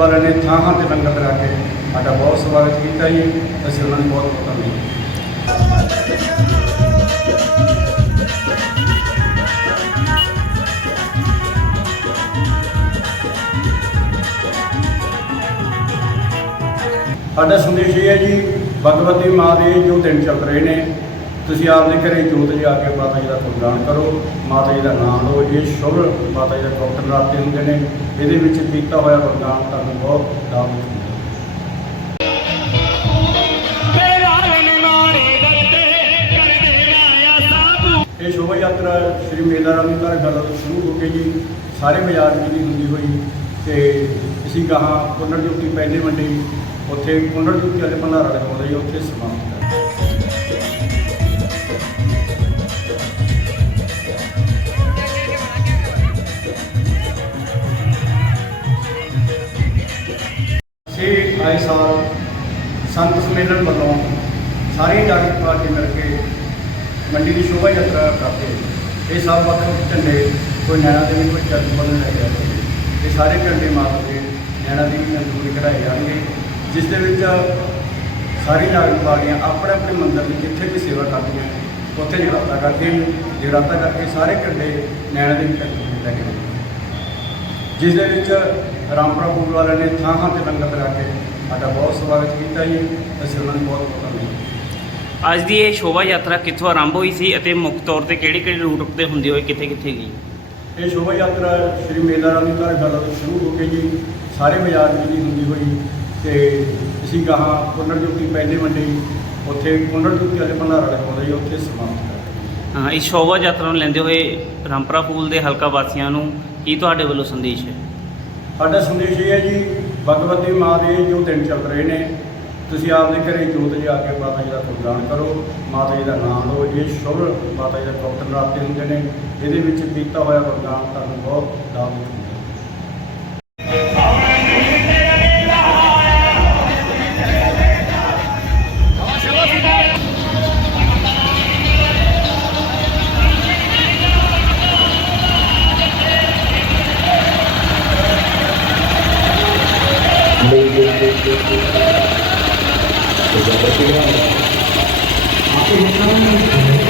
ਵਾਲਿਆਂ ਨੇ ਥਾਂ ਤੇ ਲੰਗਰ ਲਗਾ ਕੇ ਸਾਡਾ ਬਹੁਤ ਸਵਾਗਤ ਕੀਤਾ ਜੀ। ਅਸੀਂ ਉਹਨਾਂ ਨੂੰ ਬਹੁਤ ਬਹੁਤ ਧੰਨਵਾਦ। ਸਾਡਾ ਸੰਦੇਸ਼ ਇਹ ਹੈ ਜੀ, ਭਗਵਤੀ ਮਾਂ ਦੇ ਜੋ ਦਿਨ ਚੱਲ ਰਹੇ ਨੇ ਤੁਸੀਂ ਆਪਦੇ ਘਰੇ ਜੋਤ ਜਾ ਕੇ ਮਾਤਾ ਜੀ ਦਾ ਗੁਣਗਾਨ ਕਰੋ, ਮਾਤਾ ਜੀ ਦਾ ਨਾਮ ਲਓ, ਇਹ ਸ਼ੁਭ ਮਾਤਾ ਜੀ ਦਾ ਗੁਪਤ ਰਾਤੇ ਹੁੰਦੇ ਨੇ, ਇਹਦੇ ਵਿੱਚ ਕੀਤਾ ਹੋਇਆ ਗੁਣਗਾਨ ਤੁਹਾਨੂੰ ਬਹੁਤ ਲਾਭ ਮਿਲੇਗਾ ਇਹ ਸ਼ੋਭਾ ਯਾਤਰਾ ਸ਼੍ਰੀ ਮੇਲਾ ਰਾਮ ਘਰ ਗੱਲ ਤੋਂ ਸ਼ੁਰੂ ਹੋ ਕੇ ਜੀ, ਸਾਰੇ ਬਾਜ਼ਾਰ ਦੀ ਹੁੰਦੀ ਹੋਈ, ਤੇ ਅਸੀਂ ਗਾਹਾਂ ਪੁਨਰ ਜੋਤੀ ਪਹਿਲੇ ਮੰਡੀ ਉੱਥੇ ਪੁਨਰ ਜੋਤੀ ਵਾਲੇ ਭੰਡਾਰਾ ਲਗਾਉਂਦੇ ਜੀ ਉੱਥੇ ਸਮਾਪਤ ਆਏ ਸਾਲ ਸੰਤ ਸੰਮੇਲਨ ਵੱਲੋਂ ਸਾਰੇ ਜਾਗਰਤ ਪਾਰਟੀ ਮਿਲ ਕੇ ਮੰਡੀ ਦੀ ਸ਼ੋਭਾ ਯਾਤਰਾ ਕਰਦੇ ਇਹ ਸਭ ਵੱਖ ਵੱਖ ਝੰਡੇ ਕੋਈ ਨੈਣਾ ਦੇਵੀ, ਕੋਈ ਚਰਚ ਵੱਲ ਲੈ ਕੇ ਆਏ ਇਹ ਸਾਰੇ ਝੰਡੇ ਮਾਰ ਕੇ ਨੈਣਾ ਦੇਵੀ ਨਾਲ ਕਢਾਏ ਜਾਣਗੇ, ਜਿਸ ਦੇ ਵਿੱਚ ਸਾਰੀ ਜਾਗਰਤ ਪਾਰਟੀਆਂ ਆਪਣੇ ਆਪਣੇ ਮੰਦਰ ਦੀ ਜਿੱਥੇ ਵੀ ਸੇਵਾ ਕਰਦੀਆਂ ਉੱਥੇ ਜਗਰਾਤਾ ਕਰਦੀਆਂ ਨੇ। ਜਗਰਾਤਾ ਕਰਕੇ ਸਾਰੇ ਝੰਡੇ ਨੈਣਾ ਦੇਵੀ ਤੱਕ ਲੈ ਕੇ ਜਾਂਦੇ ਜਿਸ ਦੇ ਵਿੱਚ ਰਾਮਪੁਰਾ ਫੂਲ ਵਾਲਿਆਂ ਨੇ ਥਾਂ ਥਾਂ ਤੇ ਲੰਗਰ ਲਗਾ ਕੇ ਸਾਡਾ ਬਹੁਤ ਸਵਾਗਤ ਕੀਤਾ ਜੀ ਅਸੀਂ ਉਹਨਾਂ ਨੂੰ ਬਹੁਤ ਬਹੁਤ ਧੰਨਵਾਦ। ਅੱਜ ਦੀ ਇਹ ਸ਼ੋਭਾ ਯਾਤਰਾ ਕਿੱਥੋਂ ਆਰੰਭ ਹੋਈ ਸੀ ਅਤੇ ਮੁੱਖ ਤੌਰ ਤੇ ਕਿਹੜੇ ਕਿਹੜੇ ਰੂਟ ਉੱਤੇ ਹੁੰਦੇ ਹੋਏ ਕਿੱਥੇ ਕਿੱਥੇ ਗਈ? ਇਹ ਸ਼ੋਭਾ ਯਾਤਰਾ ਸ਼੍ਰੀ ਮੇਲਾ ਰਾਮ ਘਰ ਗੱਲ ਤੋਂ ਸ਼ੁਰੂ ਹੋ ਕੇ ਜੀ ਸਾਰੇ ਬਾਜ਼ਾਰ ਵਿੱਚ ਦੀ ਹੁੰਦੀ ਹੋਈ ਤੇ ਅਸੀਂ ਗਾਹਾਂ ਪੁਨਰ ਜੋਤੀ ਪਹਿਲੇ ਮੰਡੀ ਉੱਥੇ ਪੁਨਰ ਜੋਤੀ ਵਾਲੇ ਭੰਡਾਰਾ ਲਗਾਉਂਦੇ ਜੀ ਉੱਥੇ ਸਮਾਪਤ ਹਾਂ ਇਸ ਸ਼ੋਭਾ ਯਾਤਰਾ ਨੂੰ ਲੈਂਦੇ ਹੋਏ ਰਾਮਪੁਰਾ ਫੂਲ ਦੇ ਹਲਕਾ ਵਾਸੀਆਂ ਨੂੰ ਕੀ ਤੁਹਾਡੇ ਵੱਲੋਂ ਸੰਦੇਸ਼ ਹੈ? ਸਾਡਾ ਸੰਦੇਸ਼ ਇਹ ਹੈ ਜੀ, ਭਗਵਤੀ ਮਾਂ ਦੇ ਜੋ ਦਿਨ ਚੱਲ ਰਹੇ ਨੇ, ਤੁਸੀਂ ਆਪਦੇ ਘਰੇ ਜੋਤ ਜਾ ਕੇ ਮਾਤਾ ਜੀ ਦਾ ਗੁਣਗਾਨ ਕਰੋ, ਮਾਤਾ ਜੀ ਦਾ ਨਾਮ ਲਓ, ਇਹ ਸ਼ੁਭ ਮਾਤਾ ਜੀ ਦਾ ਗੁਪਤ ਰਾਤੇ ਹੁੰਦੇ ਨੇ, ਇਹਦੇ ਵਿੱਚ ਕੀਤਾ ਹੋਇਆ ਗੁਣਗਾਨ ਤੁਹਾਨੂੰ ਬਹੁਤ ਲਾਭ ਹੁੰਦਾ Thank you.